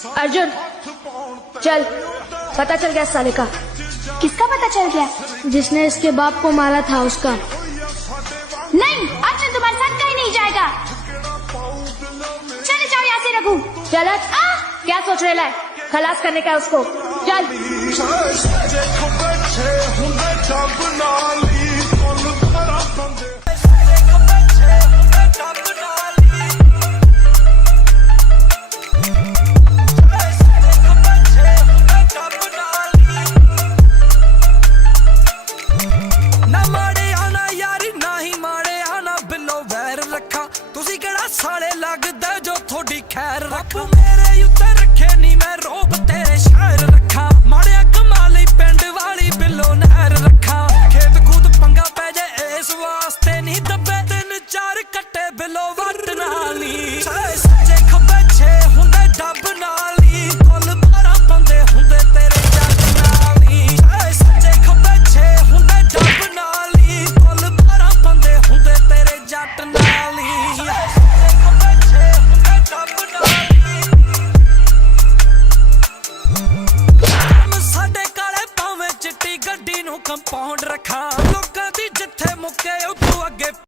अर्जुन चल, पता चल गया साले का। किसका पता चल गया? जिसने इसके बाप को मारा था उसका। नहीं, अर्जुन तुम्हारे साथ कहीं नहीं जाएगा। चले जाओ यहाँ से रघु। चल क्या सोच रहे लाए, खलास करने का उसको। चल साले लगदा जो थोड़ी खैर रख मेरे उत्ते रखे नी मैं रोब तेरे शहर रखा माड़े कमाली पिंड वाली बिलो नहर रखा खेत कूद पंगा पै जाए इस वास्ते नी दबे तीन चार कट्टे बिलो वट नाली सच्चे खब्बे छे हुंदे डब नाली कुल 12 बंदे हुंदे तेरे जग नाली सच्चे खब्बे छे हुंदे डब नाली कुल 12 बंदे हुंदे तेरे जट नाली कंपाउंड रखा लोग